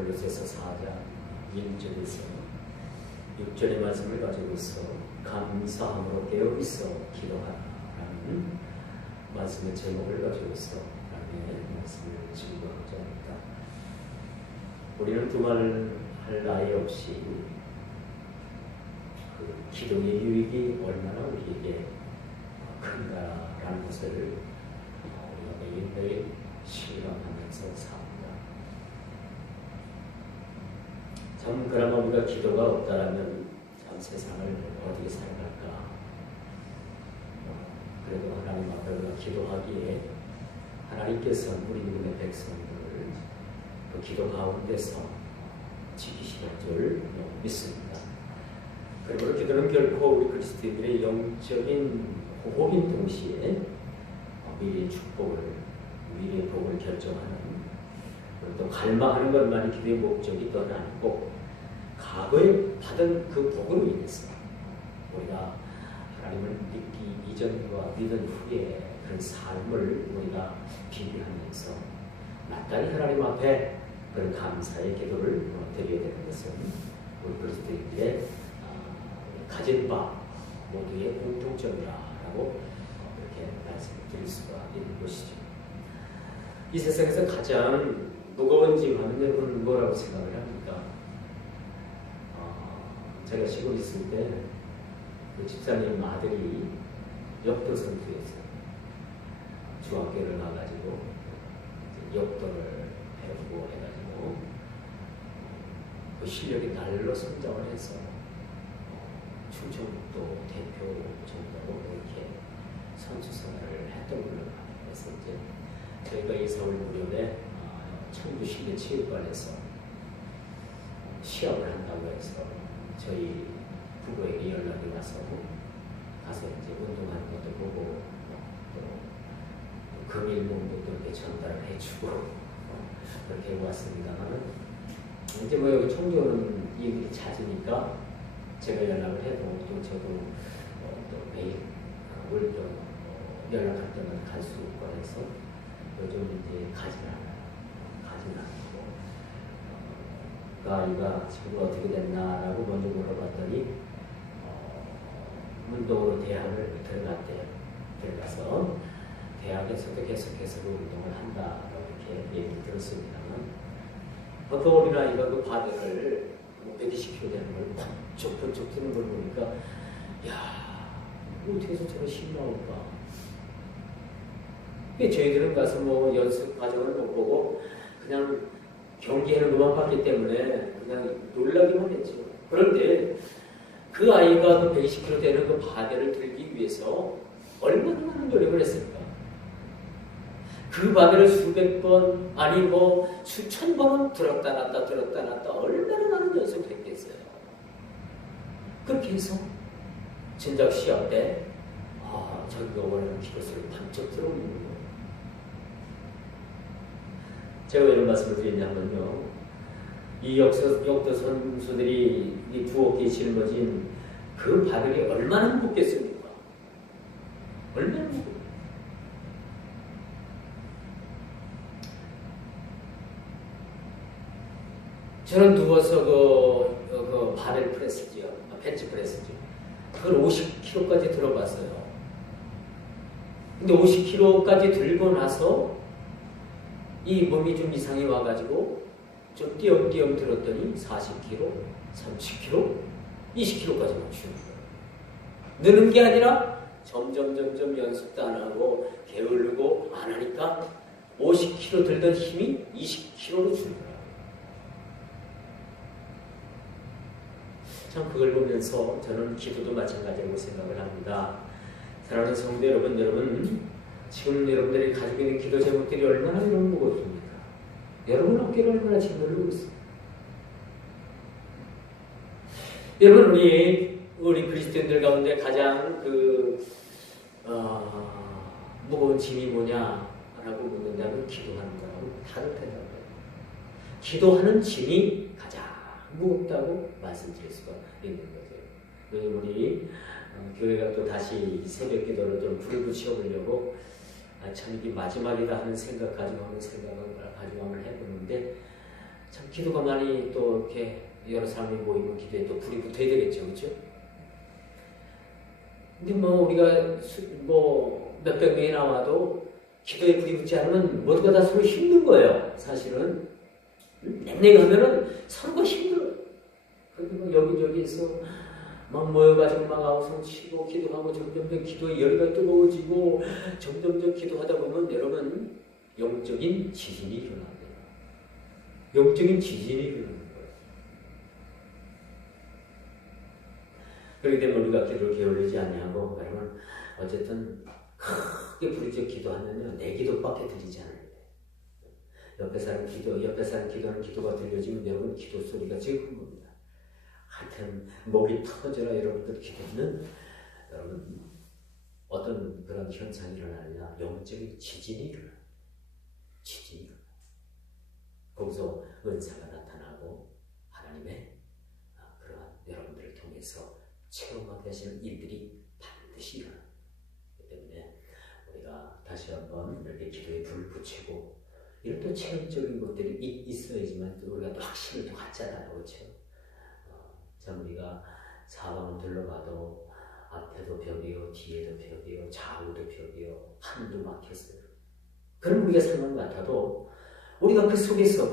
골로새서 4장 1절에서 6절의 말씀을 가지고서 감사함으로 깨어있어 기도하라는 말씀의 제목을 가지고서 하나님의 말씀을 증거하고자 합니다. 우리는 두말할 나위 없이 그 기도의 유익이 얼마나 우리에게 큰가라는 것을 우리가 매일매일 실감하면서 삽니다. 참 그러나 우리가 기도가 없다라면 참 세상을 어떻게 살아갈까? 그래도 하나님 앞에 우리가 기도하기에 하나님께서 우리 믿음의 백성들을 그 기도 가운데서 지키실 줄 믿습니다. 그러므로 기도는 결코 우리 그리스도인들의 영적인 호흡인 동시에 미래의 축복을, 미래의 복을 결정하는, 또 갈망하는 것만이 기도의 목적이 또는 아니고 과거에 받은 그 복으로 인해서 우리가 하나님을 믿기 이전과 믿은 후에 그런 삶을 우리가 비교하면서 마땅히 하나님 앞에 그런 감사의 기도를 드려야 되는 것은 우리 그리스도인들의 가진 바 모두의 공통점이라고 이렇게 말씀드릴 수가 있는 것이죠. 이 세상에서 가장 무거운 짐하면 여러분 뭐라고 생각을 합니까? 제가 시골 있을 때 그 집사님 아들이 역도 선수였어요. 중학교를 가가지고 역도를 배우고 해가지고 그 실력이 날로 성장을 해서 충청북도 대표 정도로 이렇게 선수 생활을 했던 걸로 그래서 이제 저희가 이 서울 무렵에 청주 실내 체육관에서 시합을 한다고 해서 저희 부부에게 연락이 와서 가서 이제 운동하는 것도 보고 또 금일봉도 이렇게 전달을 해주고 그렇게 왔습니다만 이제 뭐 여기 청주는 이들이 잦으니까 제가 연락을 해도 또 저도 또 매일 연락할 때만 갈 수 없고 해서 요즘 이제 가진 않고 그 아이가 지금 어떻게 됐나라고 먼저 물어봤더니 운동으로 대학을 들어가서 대학에서도 계속해서 운동을 한다라고 이렇게 얘기를 들었습니다만 보통 우리 아이가 그 바디를 120kg 되는 걸 쩍쩍 뜨는 걸 보니까 야 어떻게 해서 저런 힘 나올까? 저희들은 가서 뭐 연습 과정을 못 보고 그냥 경기하는 것만 봤기 때문에 그냥 놀라기만 했죠. 그런데 그 아이가 그 120kg 되는 그 바디를 들기 위해서 얼마나 많은 노력을 했을까? 그 바디를 수백 번, 아니 뭐 수천 번은 들었다 놨다 얼마나 많은 연습을 했겠어요. 그렇게 해서 진작 시합 때 자기가 원하는 기로수를 반쪽 들어오는 거예요. 제가 왜 이런 말씀을 드리냐면요. 이 역도 선수들이 이 부엌에 짊어진 그 바늘이 얼마나 무겁겠습니까? 얼마나 무겁 저는 누워서 그 바벨 프레스지요. 벤치 프레스지요. 그걸 50kg까지 들어봤어요. 근데 50kg까지 들고 나서 이 몸이 좀 이상이 와가지고 좀 띄엄띄엄 들었더니 40kg, 30kg, 20kg까지 맞추는 거예요. 느는 게 아니라 점점 연습도 안 하고 게으르고 안 하니까 50kg 들던 힘이 20kg로 주는 거예요. 참 그걸 보면서 저는 기도도 마찬가지라고 생각을 합니다. 사랑하는 성도 여러분 지금 여러분들이 가지고 있는 기도 제목들이 얼마나 여러분 무겁습니까? 여러분 어깨가 얼마나 짓누르고 있습니까? 여러분 우리 그리스도인들 가운데 가장 무거운 짐이 뭐냐라고 묻는다면 기도하는 거라고 다들 대답해요. 기도하는 짐이 가장 무겁다고 말씀드릴 수가 있는 거죠. 우리 교회가 또 다시 새벽 기도를 좀 불을 붙여보려고 참 이게 마지막이다 하는 생각 가지고 한번 해보는데 참 기도가 많이 또 이렇게 여러 사람이 모이면 기도에 또 불이 붙어야 되겠죠, 그렇죠? 근데 뭐 우리가 뭐 몇백 명이 나와도 기도에 불이 붙지 않으면 모두가 다 서로 힘든 거예요, 사실은. 냉랭하면은 서로가 힘들어요. 그런데 뭐 여기저기에서 막 모여가지고 막 아우성 치고 기도하고 점점 기도의 열기가 뜨거워지고 점점 기도하다 보면 여러분 영적인 지진이 일어납니다. 영적인 지진이 일어나는 거예요. 그렇기 때문에 우리가 기도를 게을리지 아니하고 여러분 어쨌든 크게 부르짖어 기도하면요 내 기도밖에 들리지 않아요. 옆에 사람 기도하는 기도가 들려지면 여러분 기도 소리가 제일 큰 겁니다. 하여튼 목이 터져라 여러분들 기도는 여러분 어떤 그런 현상이 일어나느냐 영적인 지진이 일어나요. 지진이 일어나요. 거기서 은사가 나타나고 하나님의 그러한 여러분들을 통해서 체험하게 하시는 일들이 반드시 일어나요. 그렇기 때문에 우리가 다시 한번 이렇게 기도에 불을 붙이고 이런 또 체험적인 것들이 있어야지만 또 우리가 또 확신을 또 갖잖아요. 그렇죠? 참 우리가 사방을 둘러봐도 앞에도 벽이요, 뒤에도 벽이요, 좌우도 벽이요, 하늘도 막혔어요. 그럼 우리가 상황 같아도 우리가 그 속에서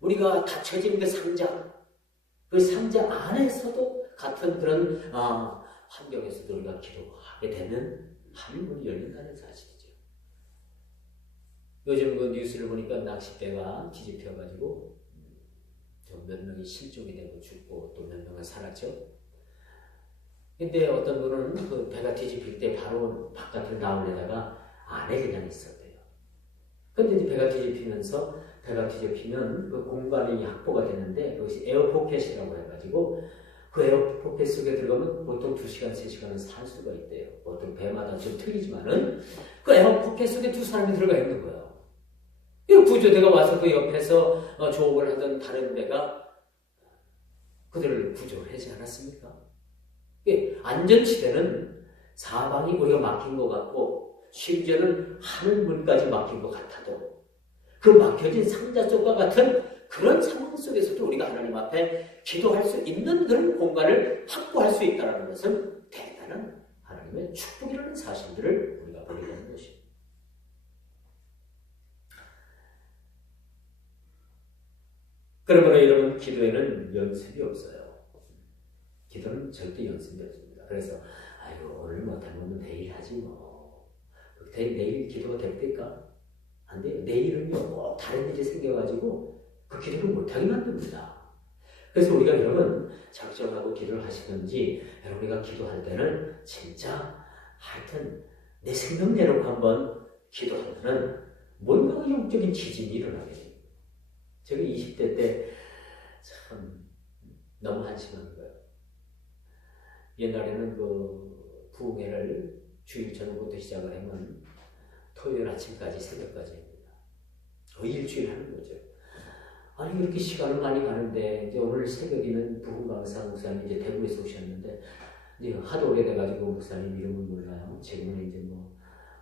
우리가 닫혀진 그 상자 안에서도 같은 그런 환경에서도 우리가 기도하게 되면 하늘문이 열린다는 사실이죠. 요즘 그 뉴스를 보니까 낚싯배가 뒤집혀가지고 몇 명이 실종이 되고 죽고 또 몇 명은 살았죠. 근데 어떤 분은 그 배가 뒤집힐 때 바로 바깥으로 나오려다가 안에 그냥 있었대요. 근데 이제 배가 뒤집히면 그 공간이 확보가 되는데 그것이 에어포켓이라고 해가지고 그 에어포켓 속에 들어가면 보통 2시간, 3시간은 살 수가 있대요. 보통 배마다 좀 틀리지만은 그 에어포켓 속에 두 사람이 들어가 있는 거예요. 구조대가 와서 그 옆에서 조업을 하던 다른 배가 그들을 구조를 하지 않았습니까? 안전지대는 사방이 우리가 막힌 것 같고 심지어는 하늘문까지 막힌 것 같아도 그 막혀진 상자 속과 같은 그런 상황 속에서도 우리가 하나님 앞에 기도할 수 있는 그런 공간을 확보할 수 있다는 것은 대단한 하나님의 축복이라는 사실들을 우리가 보게 되는 것입니다. 그러므로 여러분 기도에는 연습이 없어요. 기도는 절대 연습이 없습니다. 그래서 아이고 오늘 못하면 내일 하지 뭐. 내일 기도가 될까? 안 돼요. 내일은요 꼭 다른 일이 생겨가지고 그 기도를 못하게 만듭니다. 그래서 우리가 여러분 작정하고 기도를 하시든지 여러분이가 기도할 때는 진짜 하여튼 내 생명 내놓고 한번 기도하면은 뭔가 영적인 지진이 일어나게 돼요. 제가 20대 때 참 너무 한심한 거예요. 옛날에는 그 부흥회를 주일 저녁부터 시작을 하면 토요일 아침까지 새벽까지 합니다. 거의 일주일 하는 거죠. 아니 그렇게 시간을 많이 가는데 이제 오늘 새벽이면 부흥 강사 목사님 이제 대구에서 오셨는데 이제 하도 오래돼가지고 목사님 이름을 몰라요. 지금은 이제 뭐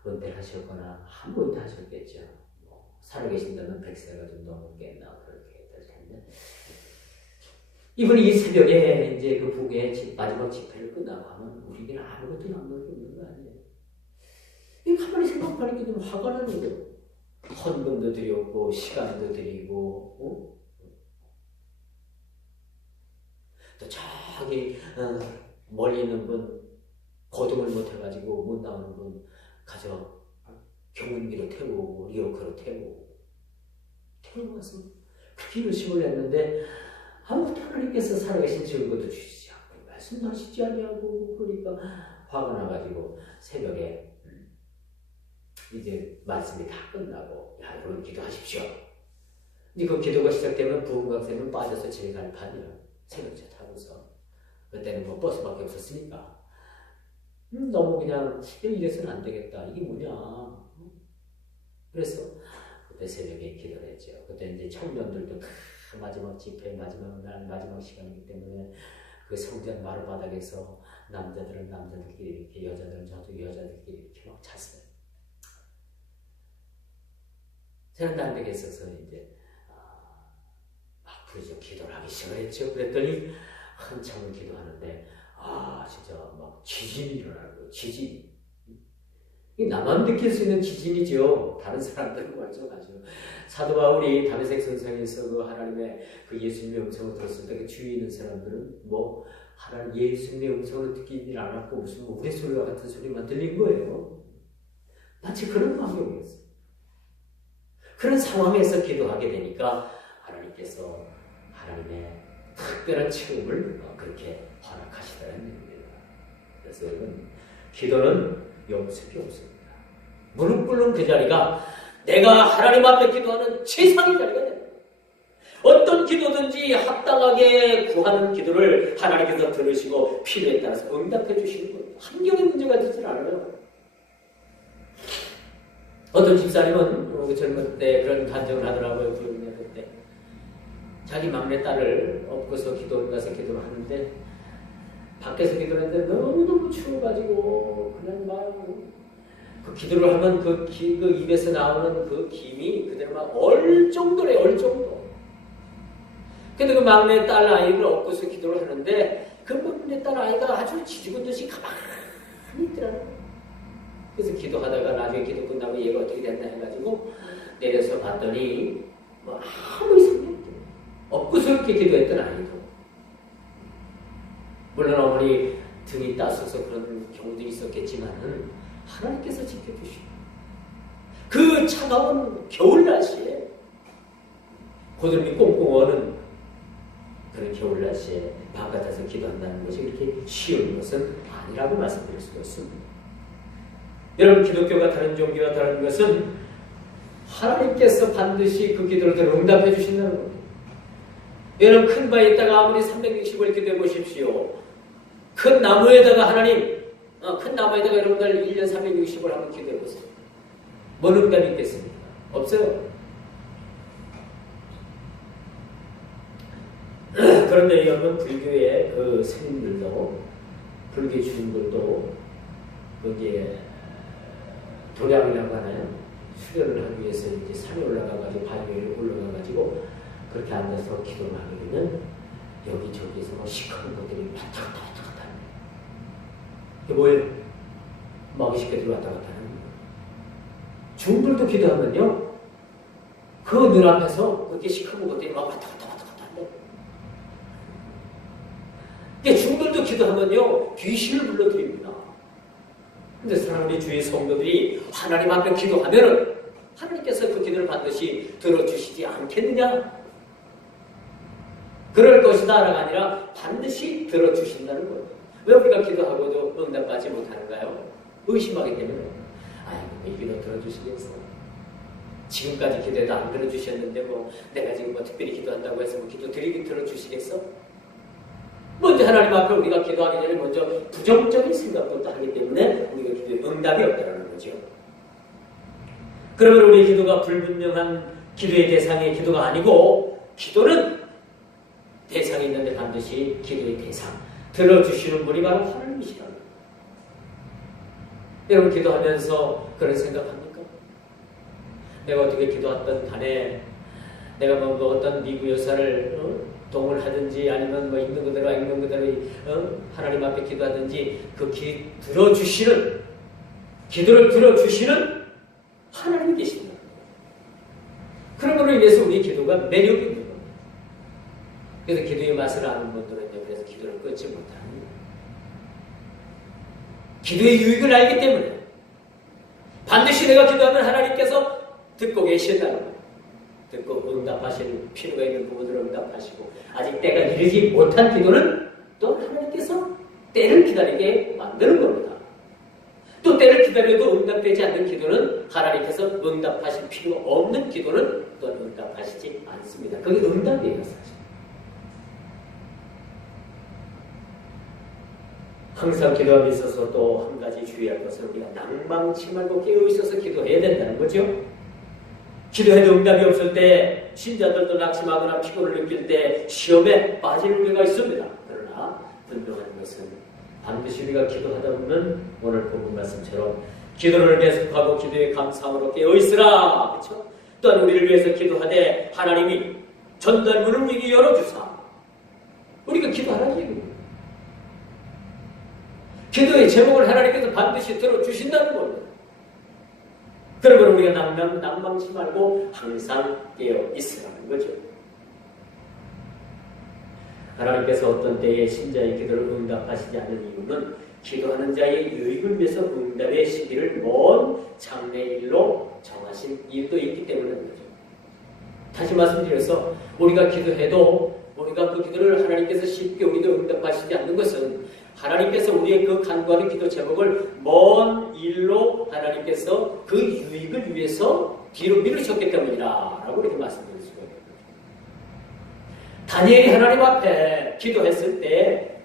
은퇴를 하셨거나 한 번도 하셨겠죠. 뭐 살아계신다면 100세가 좀 넘었겠나 그렇게 될 텐데 이분이 이 새벽에 이제 그 부흥회 마지막 집회를 끝나고 하면 우리에게는 아무것도 남는 게 없는 거 아니에요. 이 가만히 생각하니까 좀 화가 나는 거예요. 헌금도 드렸고 시간도 드리고 또 저기 멀리 있는 분 거동을 못해가지고 못 나오는 분 가져 경운기로 태우고 리어커로 태우고 가서 그렇게 열심을 했는데 아무것도 하나님께서 살아계신 증거도 주시지 않고 말씀도 하시지 않냐고 그러니까 화가 나가지고 새벽에 이제 말씀이 다 끝나고 야 여러분 기도하십시오. 이제 그 기도가 시작되면 부흥강사님은 빠져서 집에 갈 판이야. 새벽차 타고서 그때는 뭐 버스밖에 없었으니까 너무 그냥 이래서는 안 되겠다. 이게 뭐냐. 그래서 그때 새벽에 기도를 했죠. 그때 이제 청년들도 다 마지막 집회 마지막 날 마지막 시간이기 때문에 그 성전 마루바닥에서 남자들은 남자들끼리 이렇게 여자들은 저쪽 여자들끼리 이렇게 막 찼어요. 저는 안 되겠어서 이제 그래서 기도를 하기 시작을 했죠. 그랬더니 한참을 기도하는데 진짜 막 지진이 일어나는 거예요. 지진. 이 나만 느낄 수 있는 지진이죠. 다른 사람들은 마찬가지죠. 사도 바울이 다메섹 선상에서 그 하나님의 그 예수님의 음성을 들었을 때 그 주위에 있는 사람들은 뭐 하나님 예수님의 음성을 듣기를 않았고 무슨 우리 소리와 같은 소리만 들린 거예요. 마치 그런 마음이었어요. 그런 상황에서 기도하게 되니까 하나님께서 하나님의 특별한 체험을 그렇게 허락하시다는 얘기입니다. 그래서 여러분, 기도는 영습이 없습니다. 무릎 꿇는 그 자리가 내가 하나님 앞에 기도하는 최상의 자리가 됩니다. 어떤 기도든지 합당하게 구하는 기도를 하나님께서 들으시고 필요에 따라서 응답해 주시는 거예요. 환경의 문제가 되질 않아요. 어떤 집사님은 젊을 때 그런 간증을 하더라고요. 기억나는 때 자기 막내 딸을 업고서 기도를 가서 기도를 하는데 밖에서 기도를 했는데 너무너무 추워가지고 그냥 막 그 기도를 하면 그 입에서 나오는 그 김이 그대로 막 얼 정도래, 얼 정도. 근데 그 막내 딸 아이를 업고서 기도를 하는데 그 막내 딸 아이가 아주 지죽은 듯이 가만히 있더라고요. 그래서 기도하다가 나중에 기도 끝나고 얘가 어떻게 됐나 해가지고 내려서 봤더니 뭐 아무 이상이 없대요. 엊구스럽게 기도했던 아이도. 물론 어머니 등이 따서서 그런 경우도 있었겠지만은 하나님께서 지켜주시고 그 차가운 겨울 날씨에 고드름이 꽁꽁 어는 그런 겨울 날씨에 바깥에서 기도한다는 것이 그렇게 쉬운 것은 아니라고 말씀드릴 수가 있습니다. 여러분, 기독교가 다른 종교와 다른 것은 하나님께서 반드시 그 기도를 응답해 주신다는 겁니다. 여러분, 큰 바에 있다가 아무리 360을 기도해 보십시오. 큰 나무에다가 큰 나무에다가 여러분들 1년 360을 한번 기도해 보세요. 뭔 응답이 있겠습니까? 없어요. 그런데 여러분, 불교의 그 스님들도, 불교 주인들도, 이제 도량이라고 하나요? 수련을 하기 위해서 이제 산에 올라가가지고, 바위에 올라가가지고, 그렇게 앉아서 기도를 하게 되면, 여기저기에서 뭐 시커먼 것들이 왔다 갔다 왔다 갔다 하는 거예요. 이게 뭐예요? 마귀 새끼들이 왔다 갔다 하는 거예요. 중들도 기도하면요, 그 눈앞에서 그렇게 시커먼 것들이 막 왔다 갔다 왔다 갔다 한다. 이게 중들도 기도하면요, 귀신을 불러드립니다. 근데 사랑하는 주의 성도들이 하나님 앞에 기도하면은 하나님께서 그 기도를 반드시 들어주시지 않겠느냐? 그럴 것이다가 아니라 반드시 들어주신다는 거예요. 왜 우리가 기도하고도 응답받지 못하는가요? 의심하기 때문에. 이 기도 들어주시겠어? 지금까지 기도해도 안 들어주셨는데 뭐 내가 지금 뭐 특별히 기도한다고 해서 뭐 기도 들어주시겠어? 먼저 하나님 앞에 우리가 기도하기 전에 먼저 부정적인 생각부터 하기 때문에 우리가 기도에 응답이 없다는 거죠. 그러면 우리 기도가 불분명한 기도의 대상의 기도가 아니고, 기도는 대상이 있는데 반드시 기도의 대상, 들어주시는 분이 바로 하나님이시라는 거예요. 여러분, 기도하면서 그런 생각합니까? 내가 어떻게 기도했던 간에 내가 뭐 어떤 미국 여사를 동을 하든지 아니면 뭐 있는 그대로 하나님 앞에 기도하든지 그 기도를 들어주시는 하나님이 계십니다. 그런 걸로 인해서 우리 기도가 매력이 있는 겁니다. 그래서 기도의 맛을 아는 분들은요, 그래서 기도를 끊지 못합니다. 기도의 유익을 알기 때문에 반드시 내가 기도하면 하나님께서 듣고 계신다는 거예요. 듣고 응답하실 필요가 있는 부분들을 응답하시고, 아직 때가 이르지 못한 기도는 또 하나님께서 때를 기다리게 만드는 겁니다. 또 때를 기다려도 응답되지 않는 기도는 하나님께서 응답하실 필요 없는 기도는 또 응답하시지 않습니다. 그게 응답이에요, 사실. 항상 기도함에 있어서 또 한 가지 주의할 것은 우리가 낭망치 말고 깨어있어서 기도해야 된다는 거죠. 기도해도 응답이 없을 때 신자들도 낙심하거나 피곤을 느낄 때 시험에 빠지는 우리가 있습니다. 그러나 분명한 것은 반드시 우리가 기도하다 보면 오늘 본문 말씀처럼 기도를 계속하고 기도의 감사함으로 깨어있으라. 그렇죠? 또한 우리를 위해서 기도하되 하나님이 전달문을 우리에게 열어주사 우리가 기도하라는 얘기입니다. 기도의 제목을 하나님께서 반드시 들어주신다는 겁니다. 그러면 우리가 낭망치 말고 항상 깨어 있으라는 거죠. 하나님께서 어떤 때에 신자의 기도를 응답하시지 않는 이유는 기도하는 자의 유익을 위해서 응답의 시기를 먼 장래일로 정하신 이유도 있기 때문인 거죠. 다시 말씀드려서 우리가 기도해도 우리가 그 기도를 하나님께서 쉽게 우리도 응답하시지 않는 것은 하나님께서 우리의 그 간구하는 기도 제목을 먼 일로 하나님께서 그 유익을 위해서 뒤로 미루셨기 때문이라 라고 이렇게 말씀드릴 수가 있습니다. 다니엘이 하나님 앞에 기도했을 때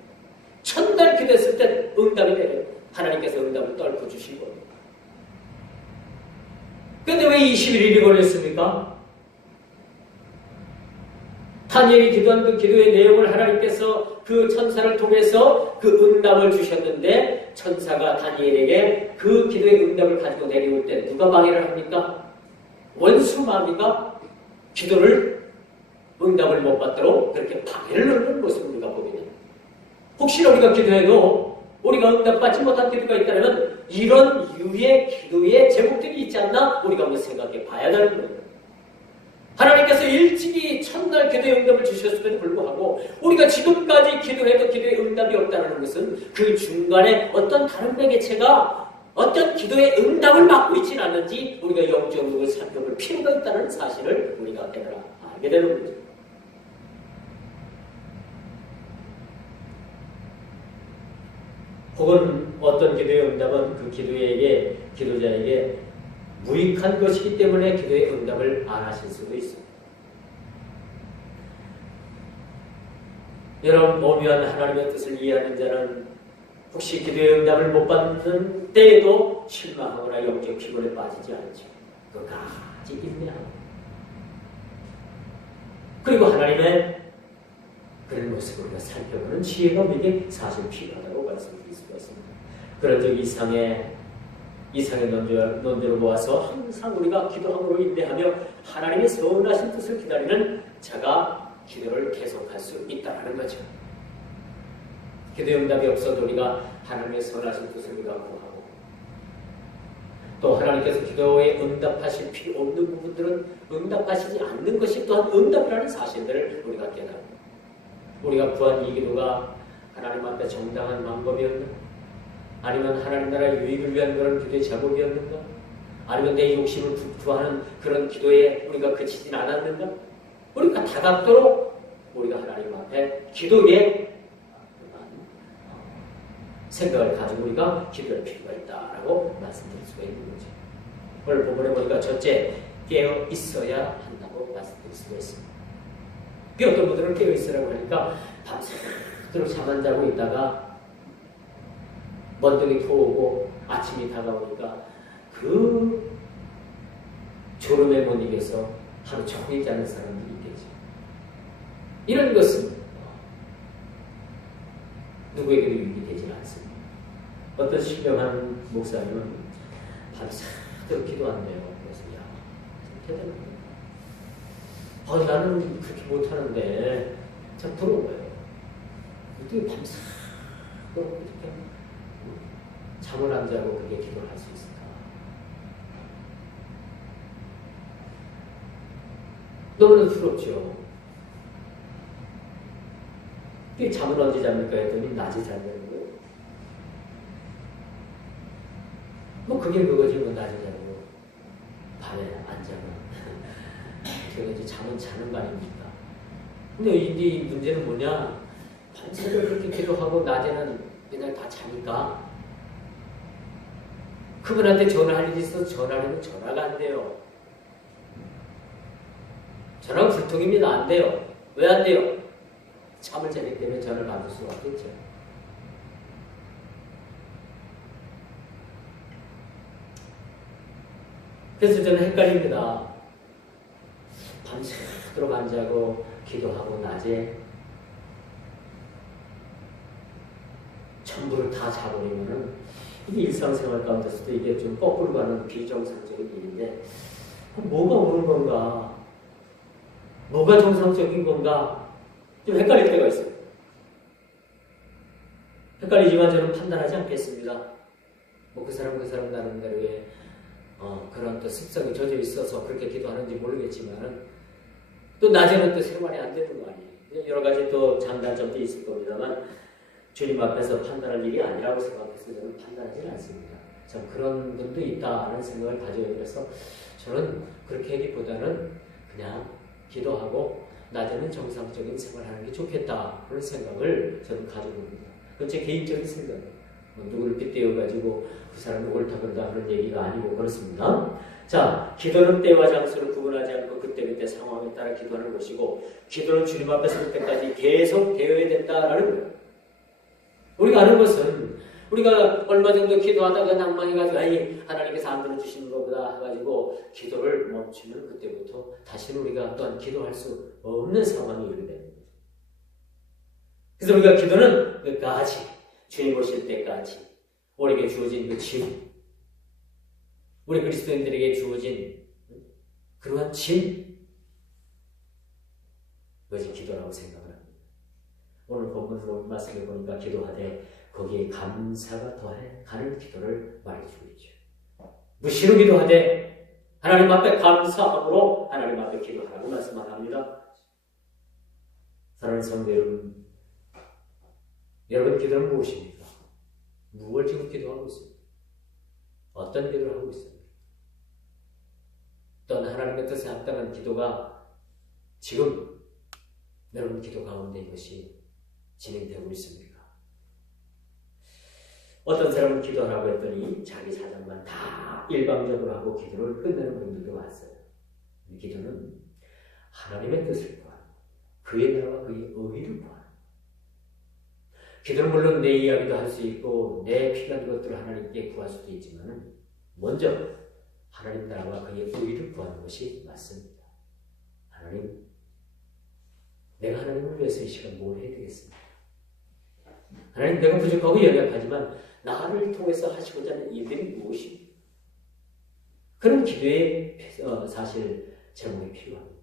첫날 기도했을 때 응답이 되요. 하나님께서 응답을 떨궈 주시고. 그런데 왜 21일이 걸렸습니까? 다니엘이 기도한 그 기도의 내용을 하나님께서 그 천사를 통해서 그 응답을 주셨는데 천사가 다니엘에게 그 기도의 응답을 가지고 내려올 때 누가 방해를 합니까? 원수 마귀가 기도를 응답을 못 받도록 그렇게 방해를 넣는 모습을 우리가 보게 됩니다. 혹시나 우리가 기도해도 우리가 응답받지 못한 기도가 있다면 이런 유의 기도의 제목들이 있지 않나 우리가 한번 생각해 봐야 되는 거예요. 하나님께서 일찍이 첫날 기도의 응답을 주셨음에도 불구하고 우리가 지금까지 기도해도 기도의 응답이 없다는 것은 그 중간에 어떤 다른 매개체가 어떤 기도의 응답을 막고 있지는 않는지 우리가 영적으로 살펴볼 필요가 있다는 사실을 우리가 알게 되는 거죠. 혹은 어떤 기도의 응답은 그 기도자에게 무익한 것이기 때문에 기도의 응답을 안 하실 수도 있습니다. 여러분, 오묘한 하나님의 뜻을 이해하는 자는 혹시 기도의 응답을 못 받는 때에도 실망하거나 영적 피곤에 빠지지 않죠. 끝까지 인내하고 그리고 하나님의 그런 모습을 우리가 살펴보는 지혜가 우리에게 사실 필요하다고 말씀드릴 수가 있습니다. 그런 적 이상의 논조를 모아서 항상 우리가 기도함으로 인내하며 하나님의 선하신 뜻을 기다리는 자가 기도를 계속할 수 있다는 거죠. 기도의 응답이 없어도 우리가 하나님의 선하신 뜻을 우리가 구하고 또 하나님께서 기도에 응답하실 필요 없는 부분들은 응답하시지 않는 것이 또한 응답이라는 사실들을 우리가 깨달습니다. 우리가 구한 이 기도가 하나님 앞에 정당한 방법이었나? 아니면 하나님 나라의 유익을 위한 그런 기도의 제목이었는가? 아니면 내 욕심을 구하는 그런 기도에 우리가 그치진 않았는가? 우리가 다각도로 우리가 하나님 앞에 기도에 생각을 가지고 우리가 기도할 필요가 있다라고 말씀드릴 수가 있는 거죠. 오늘 본문에 보니까 첫째, 깨어 있어야 한다고 말씀드릴 수가 있습니다. 어떤 분들은 깨어 있으라고 하니까 밤새도록 잠 안 자고 있다가 먼둥이 토오고 아침이 다가오니까 그 졸음에 못 이겨서 하루 종일 자는 사람들이 있겠죠. 이런 것은 누구에게도 유익이 되지 않습니다. 어떤 신령한 목사님은 밤새도록 기도한대요. 그래서 대단합니다. 나는 그렇게 못하는데 참 부러운 거예요. 어떻게 밤새도록 이렇게 잠을 안 자고 그게 기도를 할 수 있을까? 너무나 부럽죠. 잠을 언제 잡니까 했더니 낮에 잔다는 거예요. 뭐 그게 그거지 뭐 낮에 자고 밤에 안 자고 제가 이제 잠은 자는 거 아닙니까? 근데 이 문제는 뭐냐? 밤새도록 그렇게 기도하고 낮에는 그냥 다 자니까 그분한테 전화할 일이 있어서 전화하면 전화가 안 돼요. 전화가 불통입니다. 안 돼요. 왜 안 돼요? 잠을 자기 때문에 전화를 받을 수가 없겠죠. 그래서 저는 헷갈립니다. 밤새도록 안 자고 기도하고 낮에 전부를 다 자버리면은 이게 일상생활 가운데서도 이게 좀 거꾸로 가는 비정상적인 일인데 뭐가 오는 건가? 뭐가 정상적인 건가 좀 헷갈릴 때가 있어요. 헷갈리지만 저는 판단하지 않겠습니다. 뭐 그 사람 나름대로의 그런 또 습성이 젖어 있어서 그렇게 기도하는지 모르겠지만 또 낮에는 또 생활이 안 되는 거 아니에요. 여러 가지 또 장단점도 있을 겁니다만 주님 앞에서 판단할 일이 아니라고 생각해서 저는 판단하지는 않습니다. 참 그런 분도 있다는 생각을 가져야 돼서 저는 그렇게 하기보다는 그냥 기도하고 낮에는 정상적인 생활하는 게 좋겠다 그런 생각을 저는 가지고 있습니다. 그건 제 개인적인 생각이에요. 누구를 빗대어가지고 그 사람이 옳다 그러다 그런 얘기가 아니고 그렇습니다. 자, 기도는 때와 장소를 구분하지 않고 그때그때 상황에 따라 기도하는 것이고 기도는 주님 앞에 설 때까지 계속 되어야 된다라는 거예요. 우리가 아는 것은 우리가 얼마 정도 기도하다가 낭만해가지고 아니 하나님께서 안 들어주시는 것보다 해가지고 기도를 멈추면 그때부터 다시는 우리가 또한 기도할 수 없는 상황이 이르게 되는 거죠. 그래서 우리가 기도는 끝까지 주님 오실 때까지 우리에게 주어진 그 짐, 우리 그리스도인들에게 주어진 그러한 짐, 그것이 기도라고 생각을 합니다. 오늘 본문 말씀을 보니까 기도하되 거기에 감사가 더해 가는 기도를 말해주고 있죠. 무시로 기도하되 하나님 앞에 감사함으로 하나님 앞에 기도하라고 말씀을 합니다. 사랑하는 성도 여러분, 여러분 기도는 무엇입니까? 무엇을 지금 기도하고 있습니까? 어떤 기도를 하고 있습니까? 또한 하나님의 뜻에 합당한 기도가 지금 여러분 기도 가운데 이것이 진행되고 있습니까? 어떤 사람은 기도하라고 했더니 자기 사정만 다 일방적으로 하고 기도를 끝내는 분들도 많았어요. 기도는 하나님의 뜻을 구하는 그의 나라와 그의 의를 구하는 기도는 물론 내 이야기도 할 수 있고 내 필요한 것들을 하나님께 구할 수도 있지만 먼저 하나님 나라와 그의 의를 구하는 것이 맞습니다. 하나님, 내가 하나님을 위해서 이 시간 뭘 해야 되겠습니까? 하나님, 내가 부족하고 연약하지만 나를 통해서 하시고자 하는 일들이 무엇입니까? 그런 기도의 사실 제목이 필요합니다.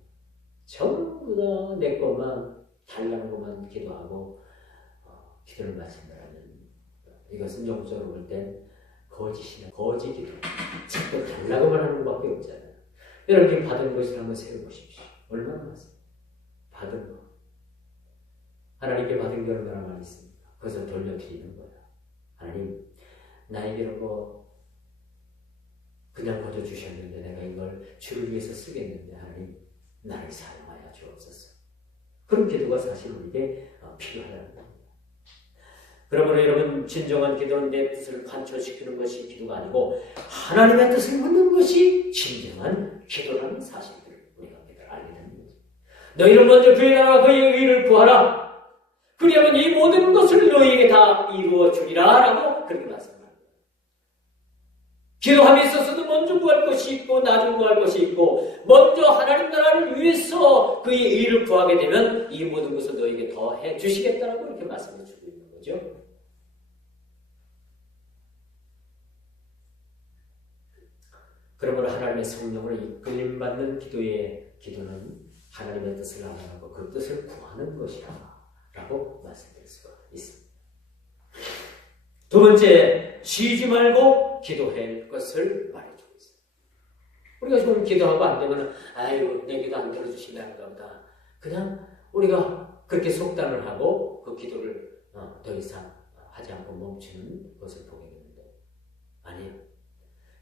전부 다 내 것만 달라는 것만 기도하고 기도를 마친다면 이것은 영적으로 볼 때 거짓이나 거짓 기도, 자꾸 달라고만 하는 것밖에 없잖아요. 여러분이 받은 것을 한번 세워보십시오. 얼마나 많습니까? 받은 것. 하나님께 받은 게 얼마나 많이 있습니까? 그것을 돌려드리는 거야. 하나님, 나에게로 그냥 거둬 주셨는데 내가 이걸 주를 위해서 쓰겠는데 하나님, 나를 사용하여 주옵소서. 그런 기도가 사실 우리에게 필요하다는 겁니다. 그러므로 여러분, 진정한 기도는 내 뜻을 관철시키는 것이 기도가 아니고 하나님의 뜻을 묻는 것이 진정한 기도라는 사실을 우리가 알게 됩니다. 너희는 먼저 그의 나라와 그의 의를 구하라. 그리하면 이 모든 것을 너희에게 다 이루어 주리라 라고 그렇게 말씀합니다. 기도함에 있어서도 먼저 구할 것이 있고 나중 구할 것이 있고 먼저 하나님 나라를 위해서 그의 의를 구하게 되면 이 모든 것을 너희에게 더 해주시겠다라고 이렇게 말씀해 주고 있는 거죠. 그러므로 하나님의 성령으로 이끌림받는 기도는 하나님의 뜻을 알아가고 그 뜻을 구하는 것이다 라고 말씀드릴 수가 있습니다. 두 번째, 쉬지 말고 기도할 것을 말해주고 있습니다. 우리가 좀 기도하고 안 되면 아이고 내 기도 안 들어주시면 안가 보다. 그냥 우리가 그렇게 속단을 하고 그 기도를 더 이상 하지 않고 멈추는 것을 보게 되는데 아니요.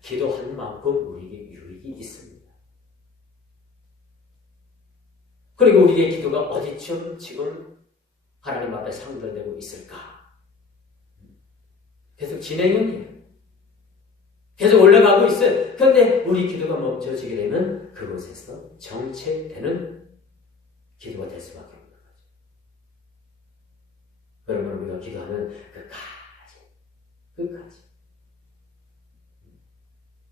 기도한 만큼 우리에게 유익이 있습니다. 그리고 우리의 기도가 어디쯤 지금 하나님 앞에 상달되고 있을까? 계속 진행형이에요. 계속 올라가고 있어요. 그런데 우리 기도가 멈춰지게 되면 그곳에서 정체되는 기도가 될 수밖에 없는 거죠. 그러면 우리가 기도하는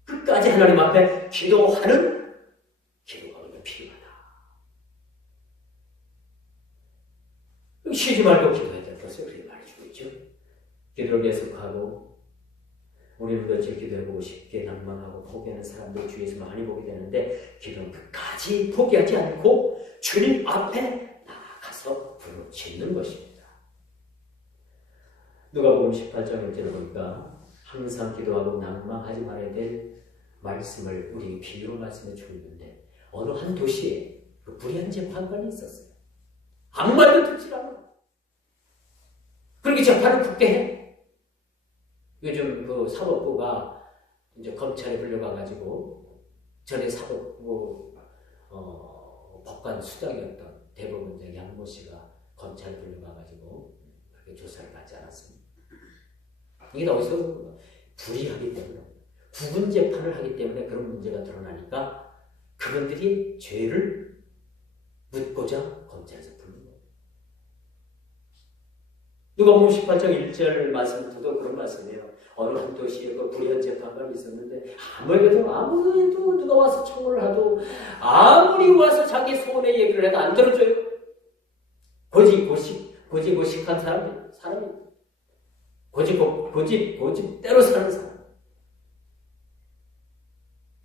끝까지 하나님 앞에 기도하는 기도가 우리가 필요하다. 쉬지 말고 기도해야 될 것을 그렇게 말해주고 있죠. 기도를 계속하고 우리는 며칠 기도해보고 싶게 낭만하고 포기하는 사람들 주위에서 많이 보게 되는데 기도는 끝까지 포기하지 않고 주님 앞에 나가서 부르짖는 것입니다. 누가복음 18장 1절을 보니까 항상 기도하고 낭망하지 말아야 될 말씀을 우리 비유로 말씀해 주고 있는데 어느 한 도시에 그 불의한 재판관이 있었어요. 아무 말도 듣지 않아. 그렇게 재판을 굳게 해. 요즘 그 사법부가 이제 검찰에 불려가가지고 전에 사법부 법관 수장이었던 대법원장 양모 씨가 검찰에 불려가가지고 그렇게 조사를 받지 않았습니다. 이게 어디서 불의하기 때문에 구분 재판을 하기 때문에 그런 문제가 드러나니까 그분들이 죄를 묻고자 검찰에서 부르는 거예요. 누가복음 18장 1절 말씀부터도 그런 말씀이에요. 어느 한 도시에 그 불의한 재판관이 있었는데 아무래도 누가 와서 청구를 하도 아무리 와서 자기 소원의 얘기를 해도 안 들어줘요. 고집고식한 사람이 고집대로 사는 사람.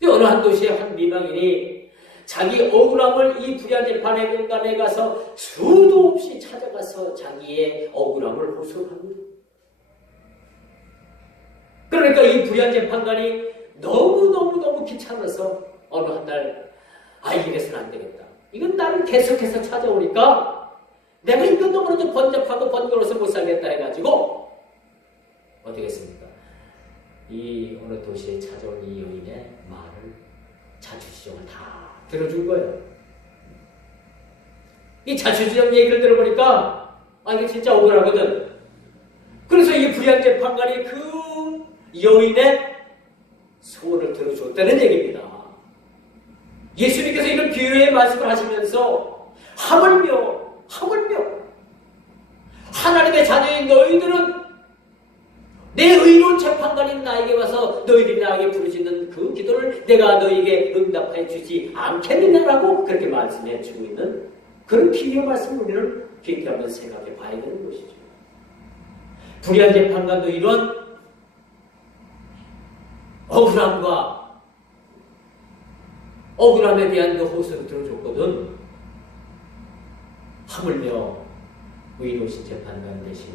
어느 한 도시에 한 미망인이 자기 억울함을 이 불의한 재판관에 가서 수도 없이 찾아가서 자기의 억울함을 호소를 합니다. 그러니까 이 불의한 재판관이 너무 귀찮아서 어느 한 날 이래서는 안 되겠다. 이건 나를 계속해서 찾아오니까 내가 이건 너무나도 번잡하고 번거로워서 못 살겠다 해가지고 어떻게 했습니까? 이 어느 도시에 찾아온 이 여인의 말을 자초지종을 다 들어준 거예요. 이 자초지종 얘기를 들어보니까 이거 진짜 억울하거든. 그래서 이 불의한 재판관이 그 여인의 소원을 들어줬다는 얘기입니다. 예수님께서 이런 비유의 말씀을 하시면서 하물며 하나님의 자녀인 너희들은 내 의로운 재판관인 나에게 와서 너희들이 나에게 부르짖는 그 기도를 내가 너희에게 응답해 주지 않겠느냐라고 그렇게 말씀해 주고 있는 그런 비유 말씀을 우리는 깊게 한번 생각해 봐야 되는 것이죠. 불의한 재판관도 이런 억울함에 대한 그 호소를 들어줬거든. 하물며 의로우신 재판관 대신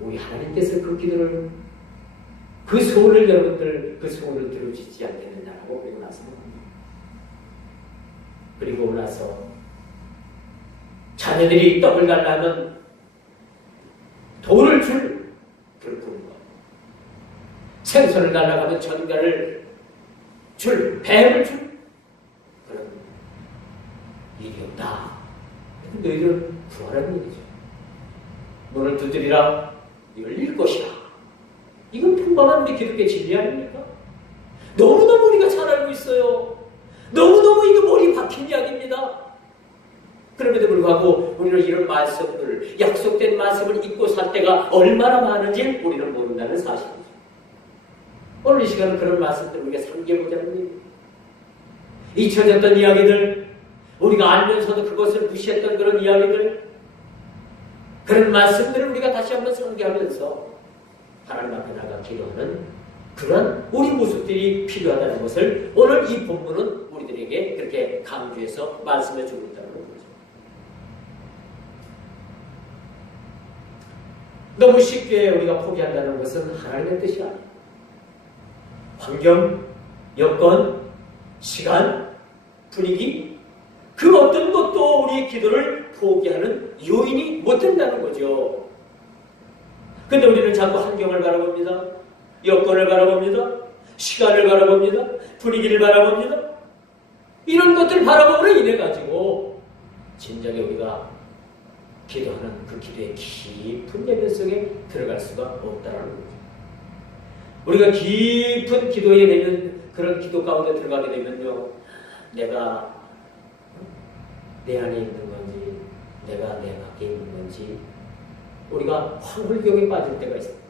우리 하나님께서 그 기도를 그 소원을 여러분들 그 소원을 들어주시지 않겠느냐라고 그리고 나서는 그리고 나서 자녀들이 떡을 달라면 돌을 줄 그런 거. 생선을 달라고 하면 전갈을 줄, 뱀을 줄 그런 일이 없다. 너희들은 구하라는 얘기죠. 문을 두드리라 열릴 것이라. 이건 평범한 우리 기독교 진리 아닙니까? 너무너무 우리가 잘 알고 있어요. 너무너무 이거 머리 박힌 이야기입니다. 그럼에도 불구하고 우리는 이런 말씀을 약속된 말씀을 잊고 살 때가 얼마나 많은지 우리는 모른다는 사실이죠. 오늘 이 시간은 그런 말씀들을 우리가 상기해보자는 얘기입니다. 잊혀졌던 이야기들, 우리가 알면서도 그것을 무시했던 그런 이야기들, 그런 말씀들을 우리가 다시 한번 상기하면서 하나님 앞에 나가 기도하는 그런 우리 모습들이 필요하다는 것을 오늘 이 본문은 우리들에게 그렇게 강조해서 말씀해 주고 있다는 거죠. 너무 쉽게 우리가 포기한다는 것은 하나님의 뜻이 아닙니다. 환경, 여건, 시간, 분위기, 그 어떤 것도 우리의 기도를 포기하는 요인이 못 된다는 거죠. 근데 우리는 자꾸 환경을 바라봅니다. 여건을 바라봅니다. 시간을 바라봅니다. 분위기를 바라봅니다. 이런 것들을 바라보므로 인해 가지고 진작에 우리가 기도하는 그 기도의 깊은 내면 속에 들어갈 수가 없다는 거죠. 우리가 깊은 기도에 내면 그런 기도 가운데 들어가게 되면요, 내가 내 안에 있는 건지 내가 내 밖에 있는 건지 우리가 황홀경에 빠질 때가 있습니다.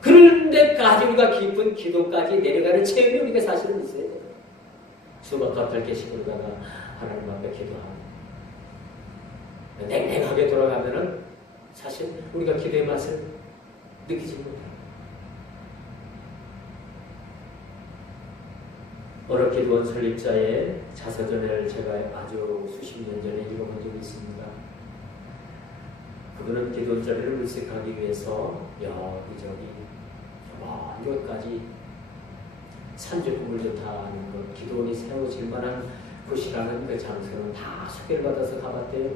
그런데까지 우리가 깊은 기도까지 내려가는 체험이 우리가 사실은 있어야 돼요. 수박과 별개 식으로다가 하나님 앞에 기도하고 냉랭하게 돌아가면은 사실 우리가 기도의 맛을 느끼지 못해요. 어느 기도원 설립자의 자서전을 제가 아주 수십 년 전에 읽어본 적이 있습니다. 그분은 기도원 자리를 물색하기 위해서 여기저기 먼저까지 산조금을 좋다는 것, 기도원이 세워질 만한 곳이라는 그 장소는 다 소개를 받아서 가봤대요.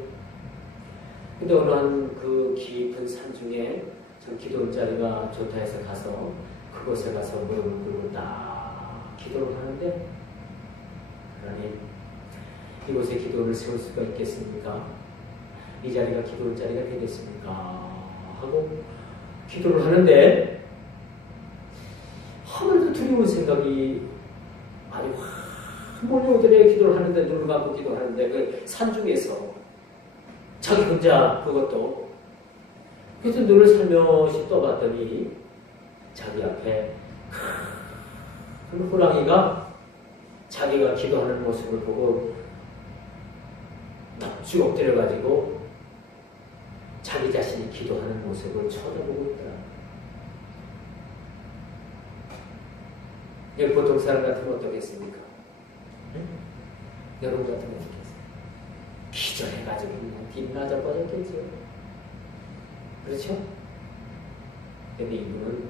근데 어느 한 그 깊은 산 중에 저 기도원 자리가 좋다 해서 가서 그곳에 가서 무릎을 꿇고 딱 기도를 하는데, 하나님, 이곳에 기도를 세울 수가 있겠습니까? 이 자리가 기도원 자리가 되겠습니까? 하고 기도를 하는데 아무래도 두려운 생각이 아니 몰려오더래. 기도를 하는데, 눈을 감고 기도하는데 그 산중에서 자기 혼자 그것도. 그래서 눈을 살며시 떠봤더니 자기 앞에 큰 호랑이가 자기가 기도하는 모습을 보고 쭉 엎드려가지고 자기 자신이 기도하는 모습을 쳐다보고 있더라. 보통 사람 같으면 어떻겠습니까? 응? 여러분 같으면 어떻겠어요? 기절해가지고 그냥 뒷나자 빠졌겠죠. 그렇죠? 근데 이분은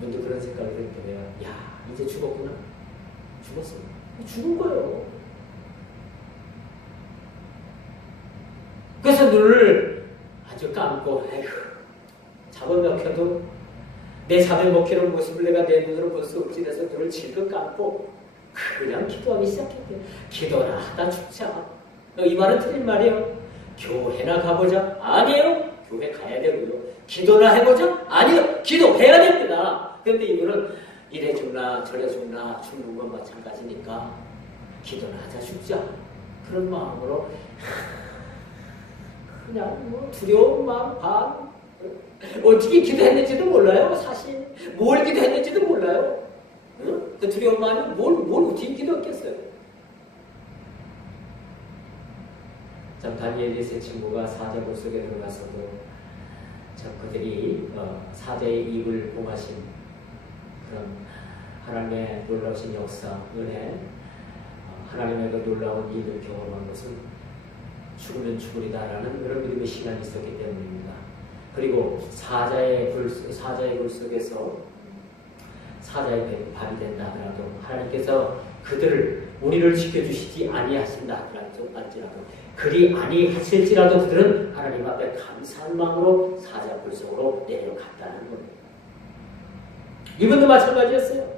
문득 그런 생각이 들 때야, 야, 이제 죽었구나. 죽었어. 죽은 거예요. 그래서 눈을 아주 감고, 아이고, 잡아먹혀도 내 잡에 먹히는 모습을 내가 내 눈으로 볼 수 없지. 그래서 눈을 질끈 감고 그냥 기도하기 시작했대. 기도나 하다 죽자. 이 말은 틀린 말이에요. 교회나 가보자? 아니에요. 교회 가야 되고요. 기도나 해보자? 아니요. 기도해야 됩니다. 그런데 이분은 이래 죽나 저래 죽나 죽는 건 마찬가지니까 기도나 하자 죽자. 그런 마음으로 그냥 뭐 두려운 마음 반, 어떻게 기도했는지도 몰라요. 사실 뭘 기도했는지도 몰라요. 응? 그 두려운 마음이 뭘 어떻게 기도했겠어요. 참 다니엘의 세 친구가 사자굴 속에 들어가서도 참 그들이 사자의 입을 봉하신 그런 하나님의 놀라우신 역사, 은혜, 하나님의 그 놀라운 일을 경험한 것은 죽으면 죽으리다라는 그런 믿음의 시간이 있었기 때문입니다. 그리고 사자의 굴 속에서 사자의 발이 된다 하더라도 하나님께서 우리를 지켜주시지 아니하신다 할지라도 그리 아니하실지라도 그들은 하나님 앞에 감사한 마음으로 사자 굴 속으로 내려갔다는 겁니다. 이분도 마찬가지였어요.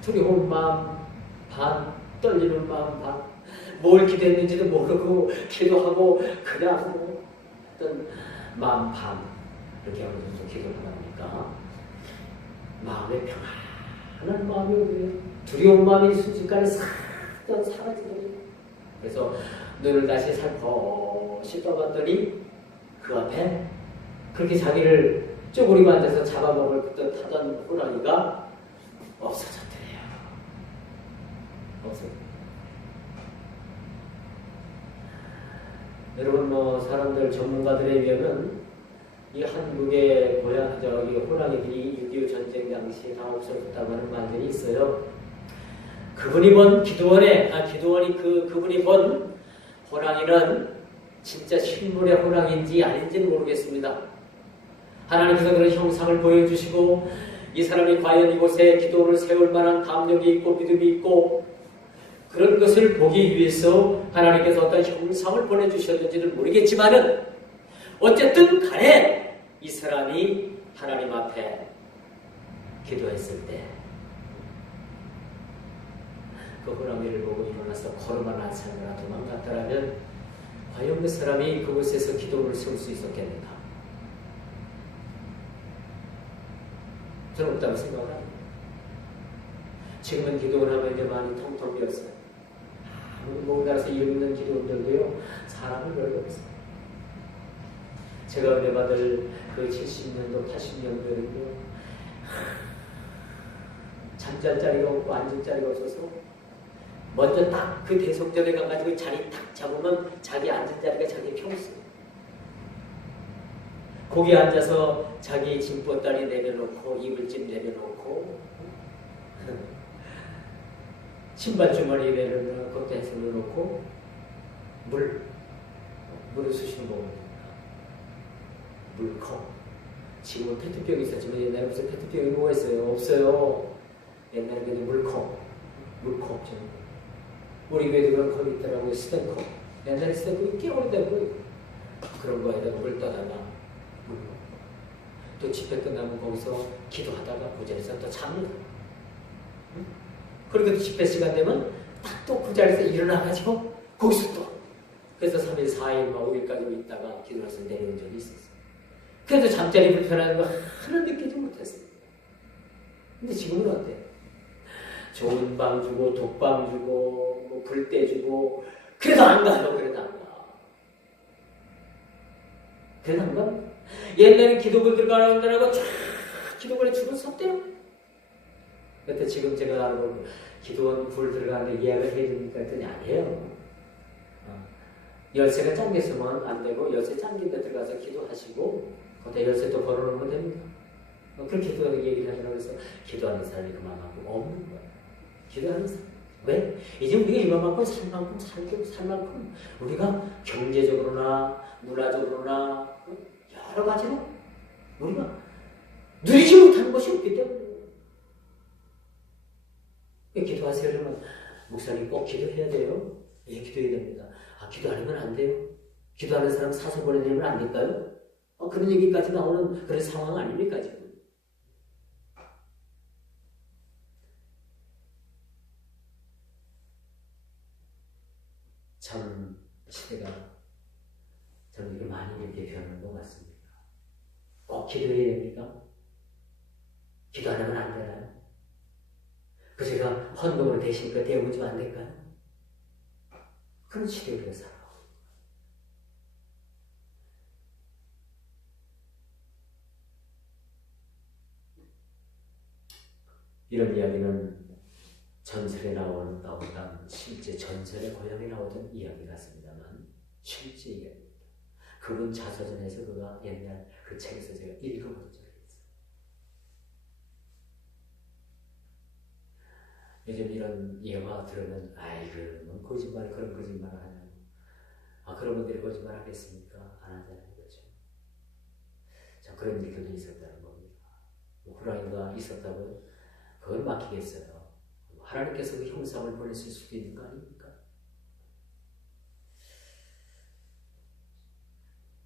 두려운 마음 반, 떨리는 마음 반, 뭘 기도했는지도 모르고 기도하고 그냥 어떤 마음 반 이렇게 하면서 기도를 하니까 마음의 평안한 마음이 오고요. 두려운 마음이 순식간에 싹 사라지더래요. 그래서 눈을 다시 살포시 떠봤더니 그 앞에 그렇게 자기를 쪼그리고 앉아서 잡아먹을 듯 하던 호랑이가 없어졌더래요. 여러분 사람들 전문가들에 의하면 이 한국의 호랑이들이 6.25 전쟁 당시에 다 없어졌다고 하는 말들이 있어요. 그분이 본 그분이 본 호랑이는 진짜 실물의 호랑이인지 아닌지는 모르겠습니다. 하나님께서 그런 형상을 보여주시고 이 사람이 과연 이곳에 기도를 세울 만한 감력이 있고 믿음이 있고 그런 것을 보기 위해서 하나님께서 어떤 형상을 보내주셨는지는 모르겠지만은 어쨌든 간에 이 사람이 하나님 앞에 기도했을 때 그 호랑이를 보고 일어나서 걸음만 한 사람이라 도망갔더라면 과연 그 사람이 그곳에서 기도를 세울 수 있었겠는가? 저는 없다고 생각합니다. 지금은 기도를 하면 이제 많이 텅텅 비었어요. 우리나라에서 이름 있는 기도원들도요, 사람을 별로 없어요. 제가 은혜 받을 그 70년도, 80년도에는요, 잠잘 자리가 없고 앉을 자리가 없어서 먼저 딱 그 대속전에 가가지고 자리 딱 잡으면 자기 앉은 자리가 자기 평수. 거기 앉아서 자기 짐보따리 내려놓고 이불짐 내려놓고 신발 주머니에는 그것도 해서 넣어놓고 물을 쑤시는 거거든요. 물컵. 지금은 페트병이 있었지만 옛날에 무슨 페트병이 뭐가 있어요? 없어요. 옛날에 그냥 물컵 정도. 우리 교회도 그런 컵이 있더라고요. 스탠컵. 옛날에 스탠컵이 꽤 오래되고 그런 거에다가 물 떠다가 물컵. 또 집회 끝나면 거기서 기도하다가 그 자리에서 또 잡니다. 응? 그리고 또 집회 시간 되면 딱 또 그 자리에서 일어나가지고 거기서 또 그래서 3일, 4일, 5일까지 있다가 기도해서 내려온 적이 있었어요. 그래도 잠자리 불편한 거 하나 느끼지 못했어요. 근데 지금은 어때요? 좋은 방 주고 독방 주고 뭐 불 떼 주고 그래도 안 가요. 그래도 안 가. 그래도 안 가? 옛날엔 기도글 들어가라고 한다고 쫙 기도글에 줄을 섰대요. 그때 지금 제가 알고 기도원 불 들어가는데 예약을 해줍니까 했더니 아니에요. 열쇠가 잠겼으면 안 되고 열쇠 잠긴 데 들어가서 기도하시고 거기다 열쇠 또 걸어놓으면 됩니다. 그렇게 얘기를 하더라고요. 그래서 기도하는 사람이 그만하고 없는 거예요. 기도하는 사람. 왜? 이제 우리가 이만큼 살 만큼 우리가 경제적으로나 문화적으로나 여러 가지로 우리가 누리지 못하는 것이 없기 때문에 기도하세요. 그러면 목사님 꼭 기도해야 돼요. 예, 기도해야 됩니다. 아, 기도 안 하면 안 돼요? 기도하는 사람 사서 보내드리면 안 될까요? 그런 얘기까지 나오는 그런 상황 아닙니까, 지금? 참, 시대가 저는 이렇게 많이 이렇게 변한 것 같습니다. 꼭 기도해야 됩니까? 기도 안 하면 안 되나요? 그 제가 헌금으로 대신 그 대우면 좀 안 될까요? 그런 시대에 우리가 살아가고 이런 이야기는 전설에 나오던 실제 전설의 고향에 나오던 이야기 같습니다만 실제 이야기입니다. 그분 자서전에서 그가 옛날 그 책에서 제가 읽어본 적이 있어요. 요즘 이런 예화 들으면 아이고 거짓말 그런 거짓말을 하냐고. 그런 분들이 거짓말 하겠습니까? 안 하잖아요. 그렇죠? 자, 그런 일이 그냥 있었다는 겁니다. 호랑이가 있었다고요? 그걸 막히겠어요. 하나님께서 그 형상을 보내실 수도 있는 거 아닙니까?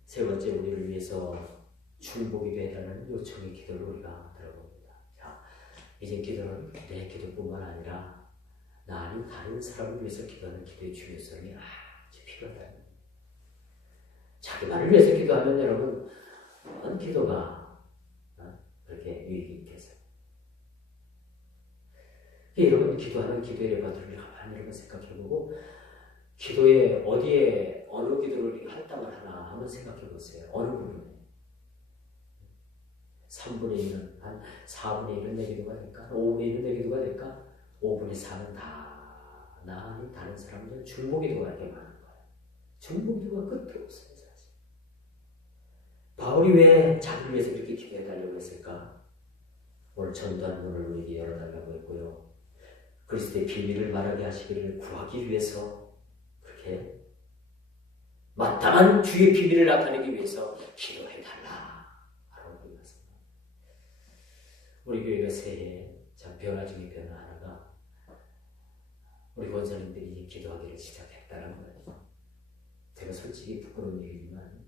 세 번째, 우리를 위해서 축복이 되라는 요청의 기도를 우리가 들어봅니다. 자, 이제 기도는 내 기도뿐만 아니라 나 아닌 다른 사람을 위해서 기도하는 기도의 중요성이 아주 필요하다는 겁니다. 자기만을 위해서 기도하면 여러분, 기도가 그렇게 유익이 있겠어요. 여러분 기도하는 기도의 레퍼토리를 가만히 여러분 생각해보고 기도에 어디에 어느 기도를 할당을 하나 한번 생각해보세요. 어느 부분에 3분의 1은 한 4분의 1은 내 기도가 될까? 5분의 1은 내 기도가 될까? 5분의 4는 다 나 아닌 다른 사람들 중보기도가 이렇게 많은 거예요. 중보기도가 끝도 없어요. 사실 바울이 왜 자기를 위해서 그렇게 기도해달라고 했을까? 오늘 전도하는 문을 우리에게 열어달라고 했고요. 그리스도의 비밀을 말하게 하시기를 구하기 위해서 그렇게 마땅한 주의 비밀을 나타내기 위해서 기도해달라 라고 말씀합니다. 우리 교회가 새해 참 변화 중의 변화 하나가 우리 권사님들이 이제 기도하기를 시작했다는 거예요. 제가 솔직히 부끄러운 얘기지만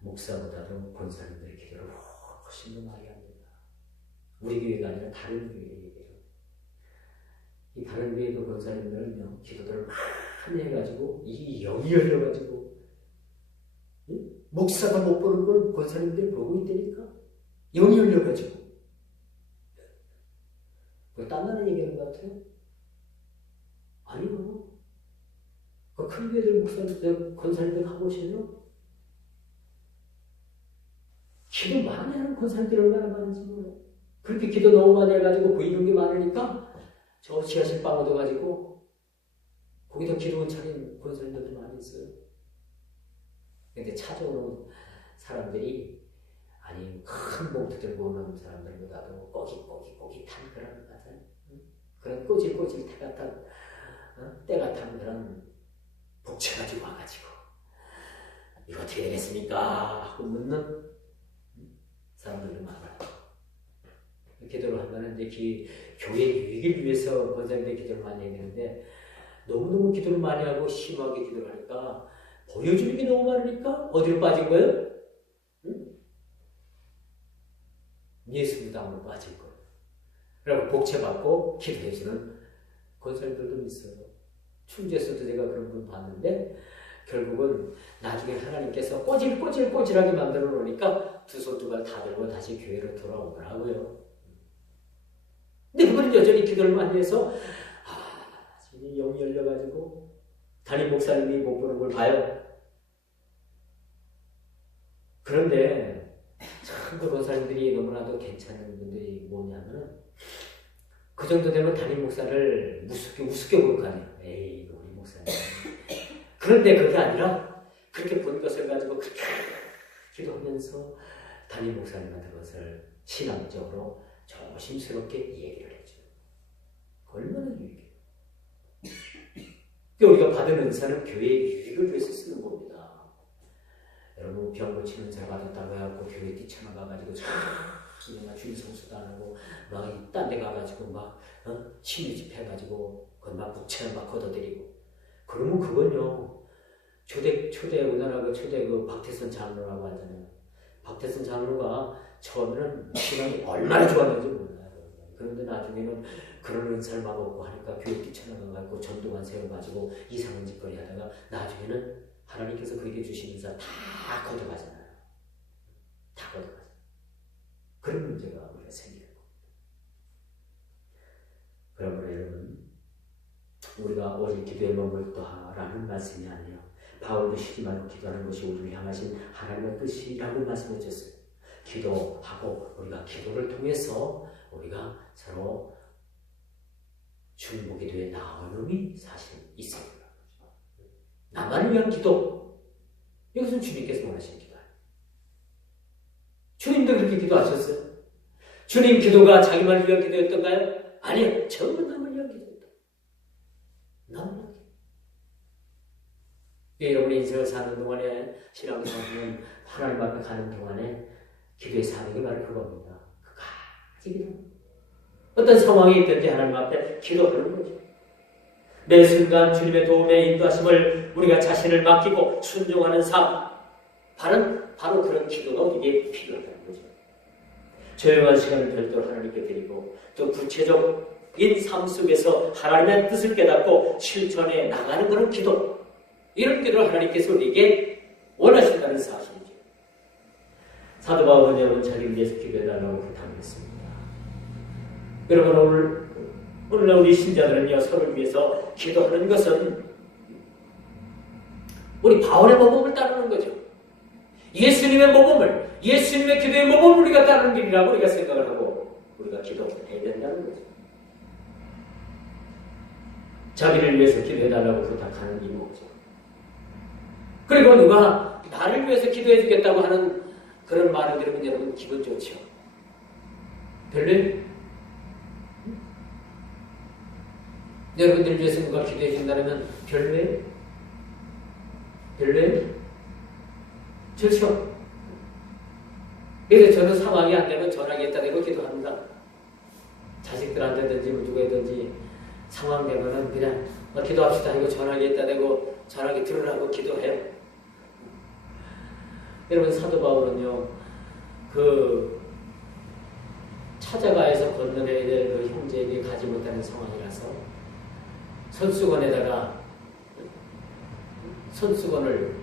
목사보다도 권사님들의 기도를 훨씬 더 많이 합니다. 우리 교회가 아니라 다른 교회 얘기예요. 이 다른 교회도 권사님들은요, 기도들을 많이 해가지고, 이 영이 열려가지고, 목사가 못 보는 걸 권사님들이 보고 있다니까? 영이 열려가지고. 그거 딴 나라 얘기하는 것 같아요? 아니요. 그 큰 교회들 목사님들, 권사님들 가보시면, 기도 많이 하는 권사님들이 얼마나 많은지 몰라요. 그렇게 기도 너무 많이 해가지고 보이는 게 많으니까, 저 지하실 방 얻어가지고 거기다 기도원 차린 권사님들도 많이 있어요. 근데 찾아오는 사람들이 아니 큰 봉투 들고 오는 사람들보다도 꼬깃꼬깃 탄 그런 같은 그런 꼬질꼬질 때가 탄 그런 복채 가지고 와가지고 이거 어떻게 되겠습니까? 하고 묻는 사람들도 많아요. 기도를 하면 이제 교회 유익을 위해서 권사님들 기도를 많이 해야 되는데 너무너무 기도를 많이 하고 심하게 기도를 하니까 보여주는 게 너무 많으니까 어디로 빠진 거예요? 응? 예수 무당으로 빠진 거예요. 그리고 복채받고 기도해주는 권사님들도 있어요. 충주에서도 제가 그런 분 봤는데 결국은 나중에 하나님께서 꼬질꼬질하게 만들어 놓으니까 두 손 두 발 다 들고 다시 교회로 돌아오더라고요. 근데 그분은 여전히 기도를 많이 해서 지금 영이 열려가지고 담임 목사님이 못 보는 걸 봐요. 그런데 참 그 권사님들이 너무나도 괜찮은 분들이 뭐냐면 그 정도 되면 담임 목사를 우습게 볼 거 아니에요. 에이 우리 목사님. 그런데 그게 아니라 그렇게 본 것을 가지고 그렇게 기도하면서 담임 목사님한테 그것을 신앙적으로 조심스럽게 얘기를 해줘요. 얼마나 유익해요. 우리가 받은 은사는 교회의 유익을 위해서 쓰는 겁니다. 여러분 병 고치는 자 받았다고 해갖고 교회 뛰쳐나가가지고 그냥 주일 성수도 안 하고 막 딴 데 가가지고 막 치유집 해가지고 그건 막 복채를 막 걷어들이고 그러면 그건요 우리나라 초대 박태선 장로라고 하잖아요. 박태선 장로가 처음에는 신앙이 얼마나 좋았는지 몰라요. 그런데 나중에는 그런 은사를 막 얻고 하니까 교회 뛰쳐나가고 전도관 세워가지고 이상한 짓거리 하다가 나중에는 하나님께서 그에게 주신 은사 다 걷어가잖아요. 다 걷어가잖아요. 그런 문제가 우리가 생기는 겁니다. 그러므로 여러분 우리가 오직 기도에 머물떠라는 말씀이 아니에요. 바울도 쉬지 말고 기도하는 것이 우리를 향하신 하나님의 뜻이라고 말씀해 주셨어요. 기도하고 우리가 기도를 통해서 우리가 서로 중보기도에 나아옴이 사실 있습니다. 나만을 위한 기도. 이것은 주님께서 원하시는 기도예요. 주님도 그렇게 기도하셨어요. 주님 기도가 자기만을 위한 기도였던가요? 아니요. 전부 남을 위한 기도였다. 남을 위한 기도. 여러분의 인생을 사는 동안에 신앙생활은 하나님 앞에 가는 동안에 기도의 사명이 바로 그겁니다. 끝까지 기도. 어떤 상황이 있든지 하나님 앞에 기도하는 거죠. 매 순간 주님의 도움에 인도하심을 우리가 자신을 맡기고 순종하는 삶. 바로 그런 기도가 우리에게 필요하다는 거죠. 조용한 시간을 별도로 하나님께 드리고 또 구체적인 삶 속에서 하나님의 뜻을 깨닫고 실천해 나가는 그런 기도. 이런 기도를 하나님께서 우리에게 원하신다는 사실이죠. 사도 바울은 여러분 자기를 위해서 기도해달라고 부탁했습니다. 여러분 오늘날 우리 신자들은요 서로를 위해서 기도하는 것은 우리 바울의 모범을 따르는 거죠. 예수님의 모범을, 예수님의 기도의 모범을 우리가 따르는 길이라고 우리가 생각을 하고 우리가 기도해야 된다는 거죠. 자기를 위해서 기도해달라고 부탁하는 이유죠. 그리고 누가 나를 위해서 기도해 주겠다고 하는 그런 말을 들으면 여러분 기분 좋죠. 별로예요? 여러분들 위해서 누가 기도해 준다면 별로예요? 별로예요? 좋죠? 그래서 저는 상황이 안 되면 전화기에다 대고 기도합니다. 자식들한테든지 누구에든지 상황 되면은 그냥 기도합시다 이거 전화기에다 대고 전화기 들으라고 기도해요. 여러분 사도 바울은요 찾아가에서 건너려야 될 그 형제에게 가지 못하는 상황이라서 손수건을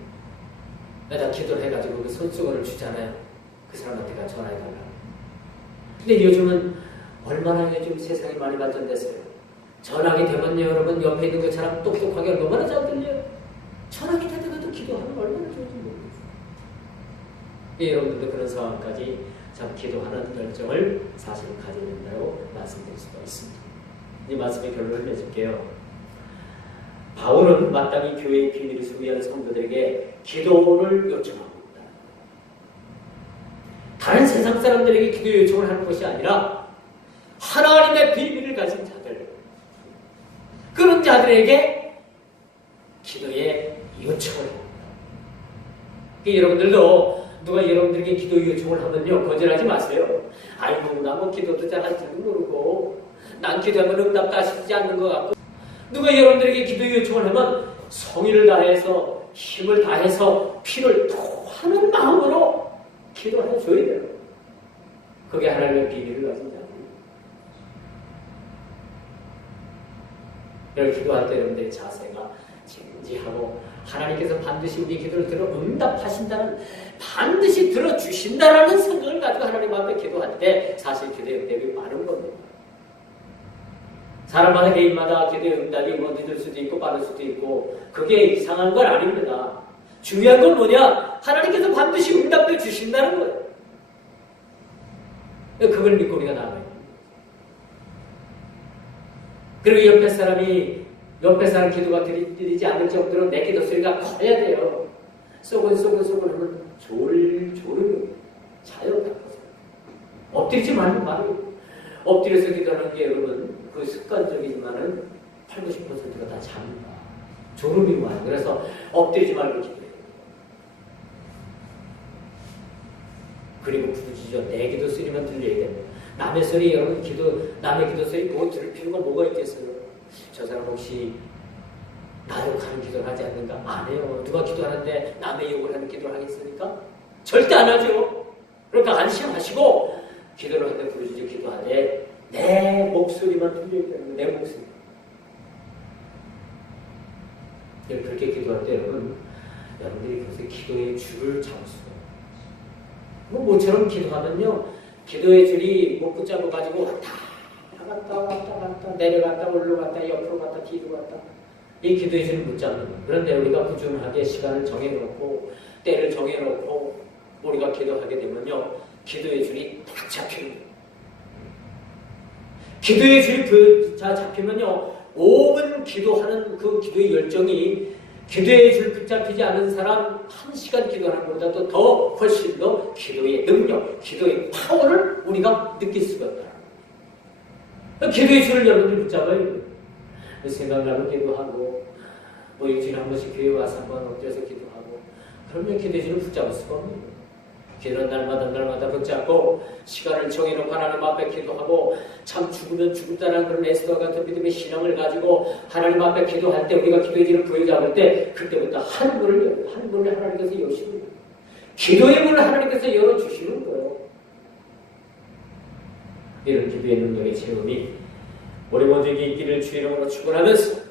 에다 기도를 해가지고 그 손수건을 주잖아요. 그 사람한테 가 전화해달라. 근데 요즘은 얼마나 요즘 세상이 많이 발전됐어요. 전화기 되면요 여러분 옆에 있는 것처럼 똑똑하게 얼마나 잘 들려요. 전화기 되다가도 기도하면 얼마나 좋은지 모르겠어요. 여러분들도 그런 상황까지 참 기도하는 열정을 사실 가져야 된다고 말씀드릴 수가 있습니다. 이 말씀의 결론을 내줄게요. 바울은 마땅히 교회의 비밀을 소유하는 성도들에게 기도를 요청합니다. 다른 세상 사람들에게 기도 요청을 하는 것이 아니라 하나님의 비밀을 가진 자들, 그런 자들에게 기도의 요청을 해요. 여러분들도 누가 여러분들에게 기도 요청을 하면요, 거절하지 마세요. 아이고, 나 뭐 기도도 잘할 줄도 모르고 난 기도하면 응답도 하시지 않는 것 같고. 누가 여러분들에게 기도 요청을 하면 성의를 다해서 힘을 다해서 피를 토하는 마음으로 기도해 줘야 돼요. 그게 하나님의 비밀을 가진 자입니다. 여러분 기도할 때 여러분들의 자세가 진지하고 하나님께서 반드시 우리 기도를 들어 응답하신다는, 반드시 들어주신다라는 생각을 가지고 하나님 앞에 기도할 때 사실 기도의 응답이 많은 겁니다. 사람마다 개인마다 기도의 응답이 뭐 늦을 수도 있고 빠를 수도 있고 그게 이상한 건 아닙니다. 중요한 건 뭐냐? 하나님께서 반드시 응답해 주신다는 거예요. 그걸 믿고 우리가 나아가요. 그리고 옆에 사람 기도가 들리지 않을 정도로 내 기도 소리가 커야 돼요. 쏘근쏘근 하면 졸음 자요. 엎드리지 말고 엎드려서 기도하는 게 여러분 그 습관적이지만은 80~90%가 다 잠입니다. 졸음이 와요. 그래서 엎드리지 말고 기도해요. 그리고 부르짖어 내 기도 소리만 들려야 됩니다. 남의 소리, 여러분 남의 기도 소리 뭐 들을 필요가 뭐가 있겠어요? 저 사람 혹시 나 욕하는 기도를 하지 않는가? 안 해요. 누가 기도하는데 남의 욕을 하는 기도를 하겠습니까? 절대 안 하죠. 그러니까 안심하시고 기도를 할 때 부르짖어 기도하되 내 목소리만 들려야 됩니다. 내 목소리. 그렇게 기도할 때 여러분들이 그래서 기도의 줄을 잡수고 모처럼 기도하면요, 기도의 줄이 못 붙잡아가지고 왔다 갔다 내려갔다 올라갔다 옆으로 갔다 뒤로 갔다, 이 기도의 줄을 붙잡는 거예요. 그런데 우리가 꾸준하게 시간을 정해놓고 때를 정해놓고 우리가 기도하게 되면요, 기도의 줄이 딱 잡히는 거예요. 기도의 줄이 잡히면요, 5분 기도하는 그 기도의 열정이 기도의 줄 붙잡히지 않은 사람 1시간 기도하는 것보다도 더 훨씬 더 기도의 능력, 기도의 파워를 우리가 느낄 수가 있다. 기도의 줄을 여러분들 붙잡아요. 생각나면 기도하고 뭐 일주일에 한 번씩 교회 와서 한번 엎드려서 기도하고, 그러면 기도의 줄을 붙잡을 수가 없는 거예요. 기도는 날마다 붙잡고 시간을 정해놓고 하나님 앞에 기도하고, 참 죽으면 죽었다는 그런 에스더 같은 믿음의 신앙을 가지고 하나님 앞에 기도할 때, 우리가 기도의 길을 부여잡을 때 그때부터 한 문을 하나님께서 여시는 거예요. 기도의 문을 하나님께서 열어주시는 거예요. 이런 기도의 능력의 체험이 우리 모두에게 있기를 주의 이름으로 축원하면서